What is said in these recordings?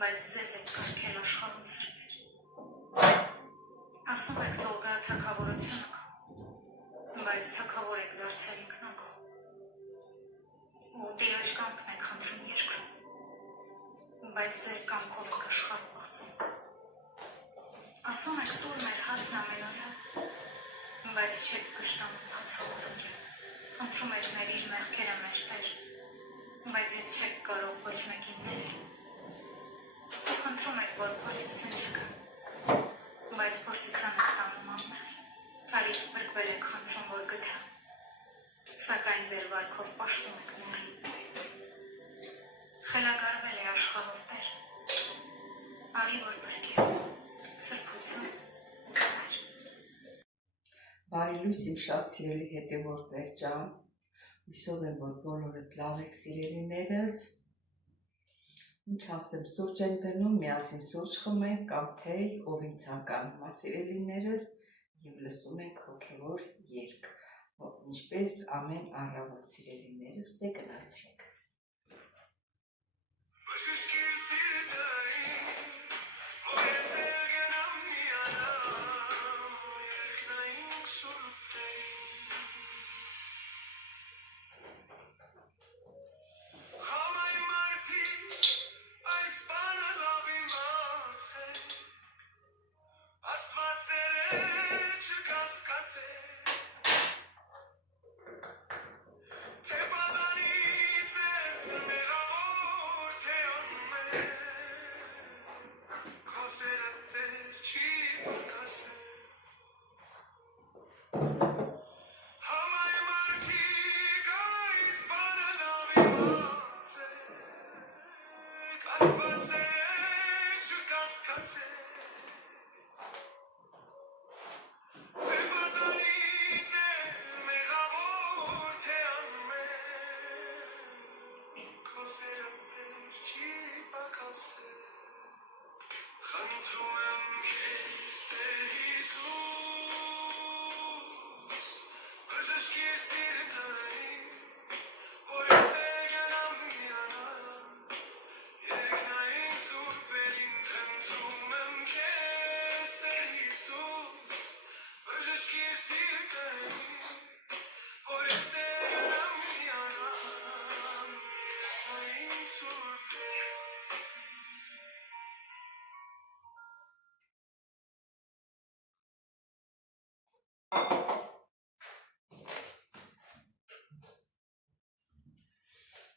բայց ձեզ եք կարգել աշխարհում սրբեր։ Ասում եք թող գա թագավորությունը կա, բայց թագավոր եք դարձել ինքնագոհ։ Ու Տիրոջ կամքն եք խնդրում երկրում, բայց ձեր կամքով եք աշխարհում աղծում։ Ասում եք տուր մեր հացն ամենօրյա, բայց չեք կշտանում հացով օրորյա։ Խնդրում եք ներիր մեղքերը մեր Տեր, բայց երբ չեք կարող ոչ մեկին ներել։ Խնդրում եք, որ փորձություն չկա, բայց փորձության եք տանում անմեղ։ Թալից բրկվել եք խնդրում, որ գթա, սակայն ձեր վարքով պաշտում եք նորին։ Խելագարվել է աշխարհով Տեր, արի որ բրկես, սրբություն ու սեր։ Բարի լույս իմ շատ սիրելի հետևորդներ ջան, հույսով եմ, որ բոլորդ լավ եք սիրելիներս։ Ինչ ասեմ, սուրճ են դնում, միասին սուրճ խմենք կամ թե, ով ինձ ցանկանում է սիրելիներս, եւ լսում ենք հոգևոր երգ, ինչպես ամեն առավոտ սիրելիներս, դե գնացինք։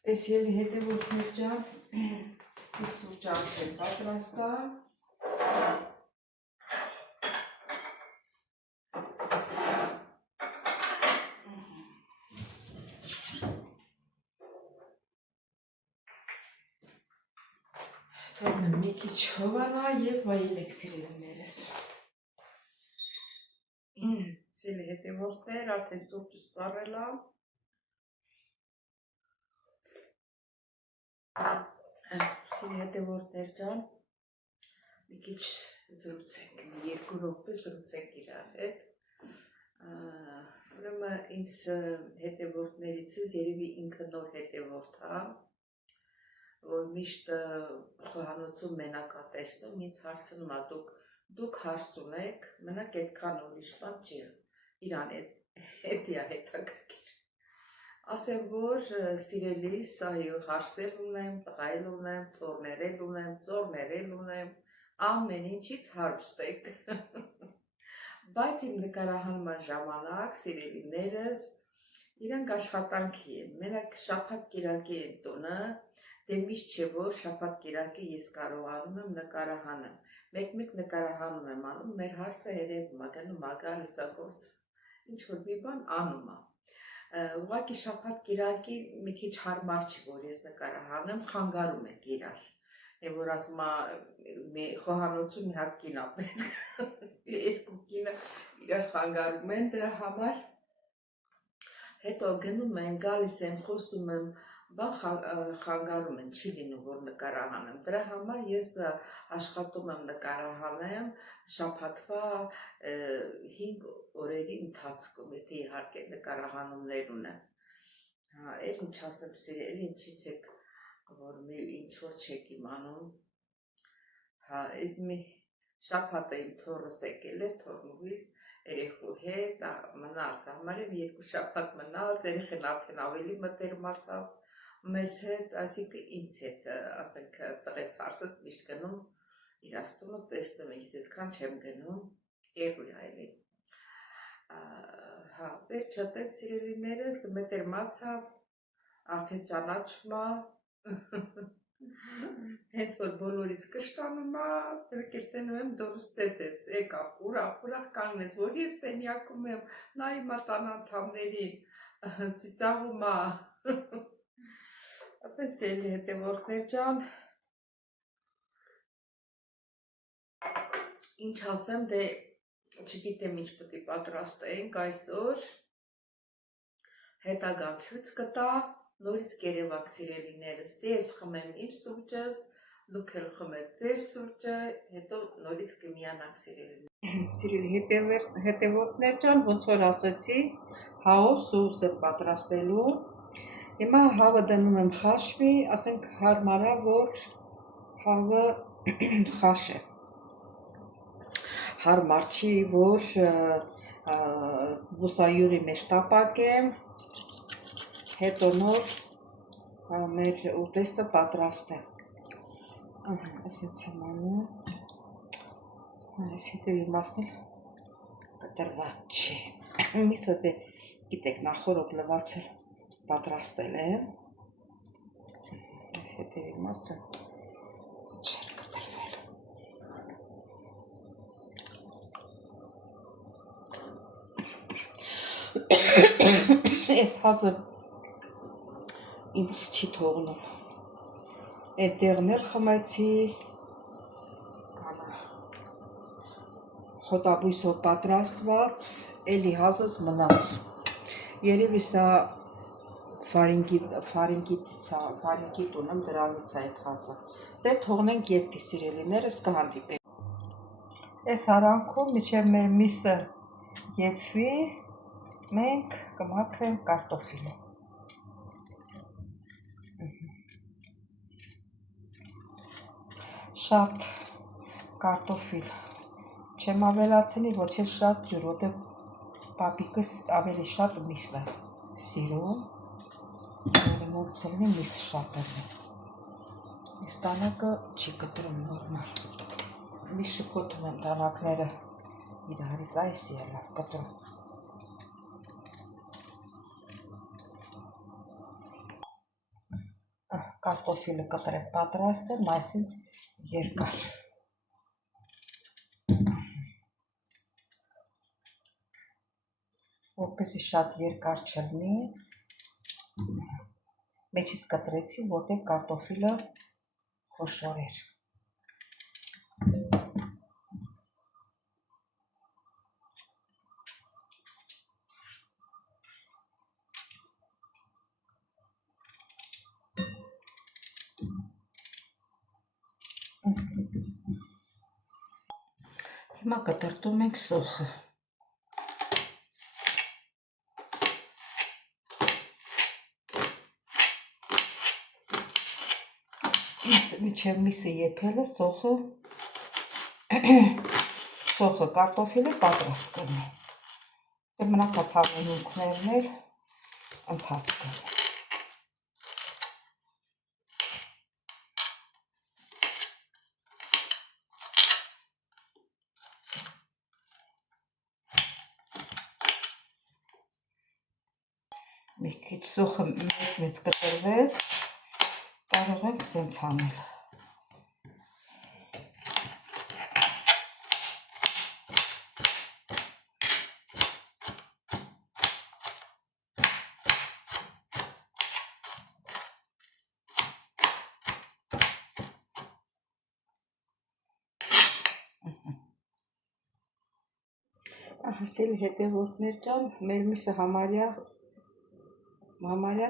Տեսել հետևորդներ ջան, և սուրճանք եմ պատրաստա։ Թողնեմ մի քիչ հովանա և վայելեք սիրելիներս։ Սիրելի հետևորդներ, արդեն սուրճը սառել է։ Սիրելի հետևորդներ ջան, մի քիչ զրուցենք, 2 րոպե զրուցենք իրար հետ։ Ուրեմն ինձ հետևորդներիցս երևի ինքը նոր հետևորդ է, որ միշտ խոհանոցում մենակ է տեսնում, ինձ հարցնում է, դուք հարց ունեք, մենակ այդքան ուրիշ բան չի, իրան հետի է հետաքրքիր։ Ասեմ, որ սիրելիս, այո, հարցեր ունեմ, տղայել ունեմ, թոռներել ունեմ, ծորներել ունեմ, ամեն ինչից հարուստ եք։ Բայց իմ նկարահանման ժամանակ սիրելիներս իրանք աշխատանքի են, մենակ շաբաթ կիրակի են տունը, դե միշտ չէ, որ շաբաթ կիրակի ես կարողանում եմ նկարահանեմ, մեկ-մեկ նկարահանում եմ անում, մեր հարցը երևում է, գնում ագարիսագործ, ինչ-որ մի բան անում է։ Ուղղակի շաբաթ կիրակի մի քիչ հարմար չի, որ ես նկարահանեմ, խանգարում եք իրար։ Եվ որ ասում է խոհանոցում մի հատ կին է պետք, 2 կինը իրար խանգարում են դրա համար։ Հետո գնում են, գալիս են, խոսում եմ, բան խանգարում են, չի լինում, որ նկարահանեմ։ Դրա համար ես աշխատում եմ նկարահանեմ շաբաթվա 5 օրերի ընթացքում, եթե իհարկե նկարահանումներ ունեմ։ Էլ ինչ ասեմ, սիրելի, ինչից եք, որ ինչ որ չեք իմանում, Հա, ես մի շաբաթը իմ թորս եկել էր, թորնուհիս երեխու հետ մնաց, համարև 2 շաբաթ մնաց, երեխեն արդեն ավելի մտերմացավ մեզ հետ, այսինքն ինձ հետ, ասենք տղես հարսս միշտ գնում իրաստումը տեսնում, ես այդքան չեմ գնում, երգույր այլի։ Հա, վերջը տենց սիրելիներս մտերմացավ, արդեն ճանաչում է, հենց որ բոլորից կշտանում է, կերտենում եմ դուրս ծեծեց, եկավ ուրախ կանգնեց, որ ես սենյակում եմ, նա իմ ատանանդամներին, ծիծաղում է, այդպես էլի հետևորդներ ջան, ինչ ասեմ, դե չգիտեմ ինչ պետք է պատրաստենք այսօր, հետագան ցույց կտա, նորից կերևակ սիրելիներս, դե ես խմեմ իմ սուրճս, դուք էլ խմեք ձեր սուրճը, հետո նորից կմիանանք սիրելիներ։ Սիրելի հետևորդներ ջան, ոնց որ ասեցի, հաով սոուսը պատրաստելու, հիմա հավը դնում եմ խաշվի, ասենք հարմար է, որ հավը խաշե, հարմար չի, որ բուսայուղի մեջ տապակեմ, հետո նոր մեր ուտեստը պատրաստեմ։ Այսինչ եմ անում, այս հետևի մասն էլ կտրված չի, միսը դե գիտեք նախորոք լվացել պատրաստել եմ, այս հետևի մասը չեր կտրվել։ Այս հազը ինձ չի թողնում, այդ դեղն էլ խմեցի, խոտաբույսով պատրաստված, էլի հազս մնաց, երևի սա ֆարինգիտ ունեմ դրանից այդ հազը, դե թողնենք եփի սիրելիներս կհանդիպենք։ Այս արանքում մինչև մեր միսը եփվի, մենք կմաքրենք կարտոֆիլը։ Շատ կարտոֆիլ չեմ ավելացնի, ոչ էլ շատ ջուր, որտեղ պապիկս ավելի շատ միսն է սիրում, ոնց լինի միս շատ է։ Այս տանակը չի կտրում նորմալ։ Մի շփոթում եմ տանակները իրարից, այս է լավ կտրում։ Կարտոֆիլը կտրեմ պատրաստեմ, այսինչ երկար։ Որպեսզի շատ երկար չլինի, մեջից կտրեցի, որտեղ կարտոֆիլը խոշոր էր։ Հիմա կտրտում ենք սոխը։ Մինչև միսը եփելը սոխը կարտոֆիլը պատրաստ կլինի։ Դե մնացած հավելումներն էլ ընթացքում։ Մի քիչ սոխը մեծ կտրվեց, կարող ենք սենց անել։ Հասել հետևորդներ ջան, մեր միսը համարյա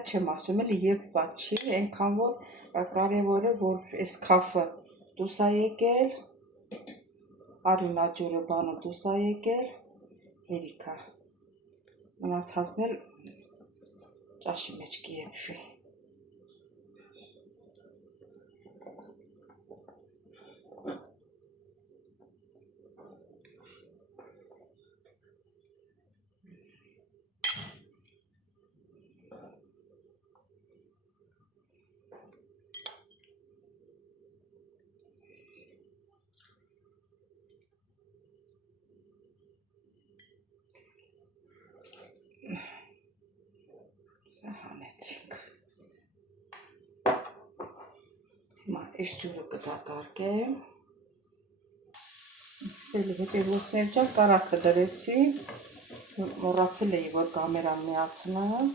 չեմ ասում, էլի եփված չի, այնքան որ կարևոր է, որ այս քաֆը դուրս է եկել, արյունաջուրը բանը դուրս է եկել, հերիքա։ Մնացածն էլ ճաշի մեջ կեփվի։ Այս ջուրը կդատարկեմ։ Սելի հետևորդներ ջան, կարակը դրեցի, մոռացել էի, որ կամերան միացնեմ։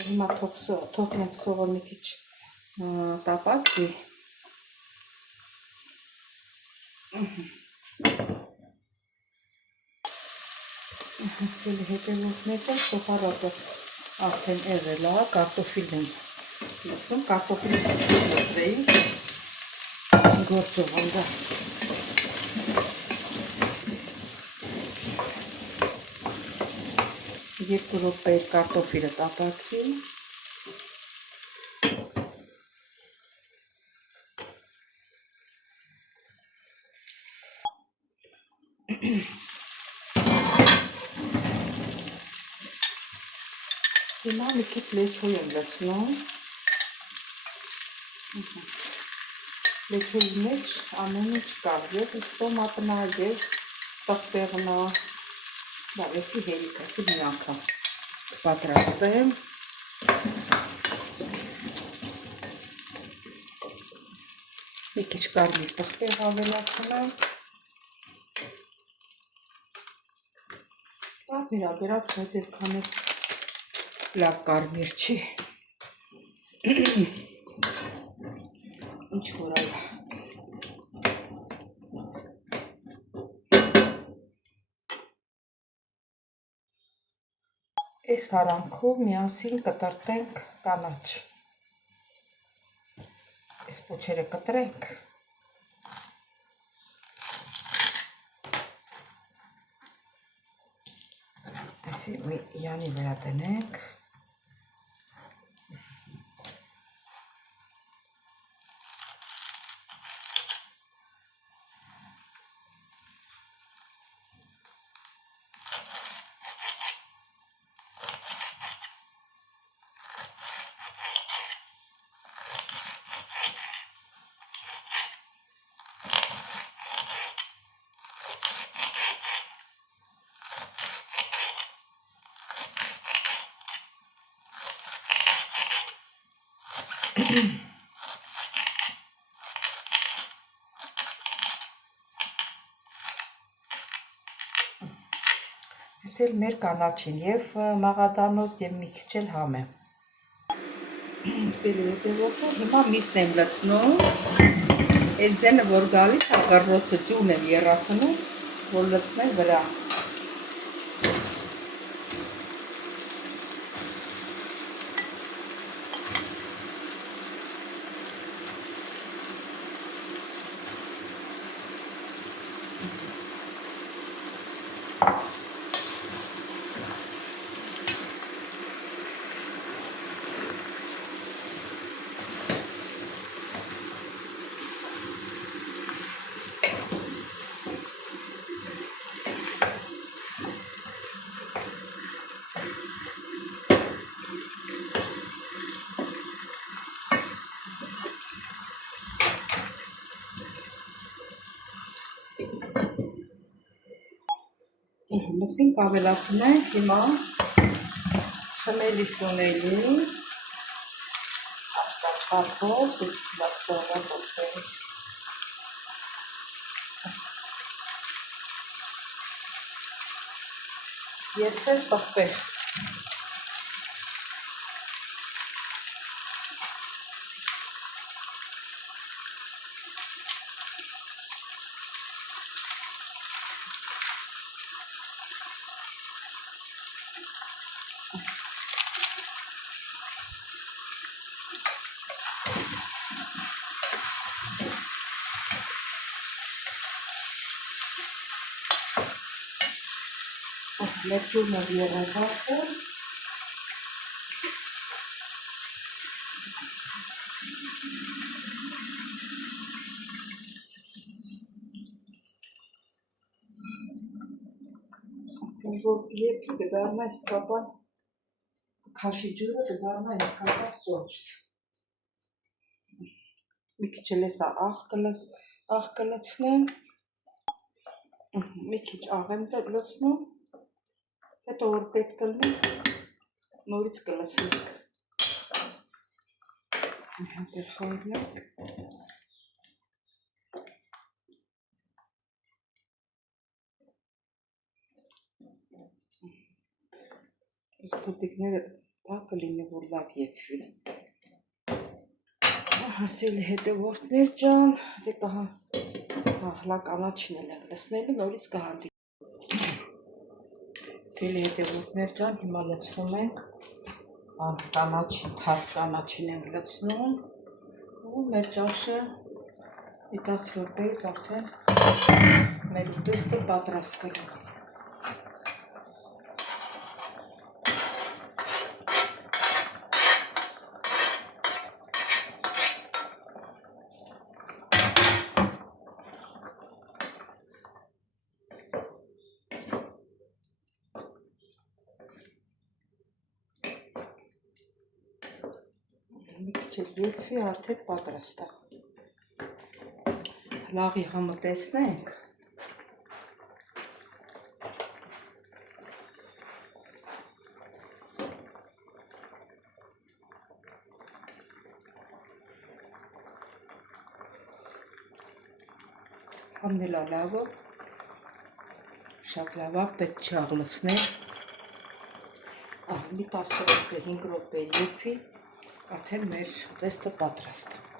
Հիմա թողնենք սողը մի քիչ տապակվի։ Սելի հետևորդներ ջան, սոխարակը արդեն եղել է, կարտոֆիլն եմ լցնում, կարտոֆիլը լցրեի գործով անդա։ Երկու րոպե կարտոֆիլը տապակվի։ Հիմա մի քիչ լեչոյ եմ լցնում։ Լեչոյի մեջ ամեն ինչ կա, եւ տոմատնա, եւ պղպեղնա։ Դա էսի հերիք, էսի մի անգամ պատրաստեմ։ Մի քիչ կարմիր պղպեղ ավելացնեմ։ Կարմիր աբերած, բայց այդքան լավ կարմիր չի։ Ինչ որ այլ։ Այս արանքով միասին կտրտենք կանաչ։ Այս պոչերը կտրենք։ Այսի մի յանի վրա տնենք։ Այս էլ մեր կանաչին եւ մաղադանոց եւ մի քիչ էլ համ եմ։ Սելի հետևորդներ, հիմա միսն եմ լցնում։ Այդ ձենը որ գալիս է, աղռոցը ջուն եմ եռացնում, որ լցնեմ վրա։ Մսին կավելացնենք հիմա խմելի սունելի աշխատով, երկսեր պղպեղ։ Լեքյուրն է երազակը։ Որ եփի կդառնա իսկական քաշի ջուրը կդառնա իսկական սոուս։ Մի քիչ էլ էսա աղ կլցնեմ։ Մի քիչ աղ եմ լցնում։ Հետո որ պետք կլինի, նորից կլցնենք։ Հատեր խորնենք։ Այս փոթիկները դա կլինի, որ լավ եփվի։ Հասելի հետևորդներ ջան, դե կհա հլա կանաչին էլ ենք լցնելու, նորից կհանդիպենք։ Հասելի հետևորդներ ջան, հիմա լցնում ենք կանաչին, թարմ կանաչին ենք լցնում, ու մեր ճաշը 10 րոպեից արդեն մեր ուտեստը պատրաստ կլինի։ Մի քիչ եփվի, արդեն պատրաստ է։ Լավի համը տեսնենք։ Համն էլ լավը, շատ լավ է, պետք չի աղլացնել։ Մի 10 րոպե, 5 րոպե եփվի, արդեն մեր ուտեստը պատրաստ է։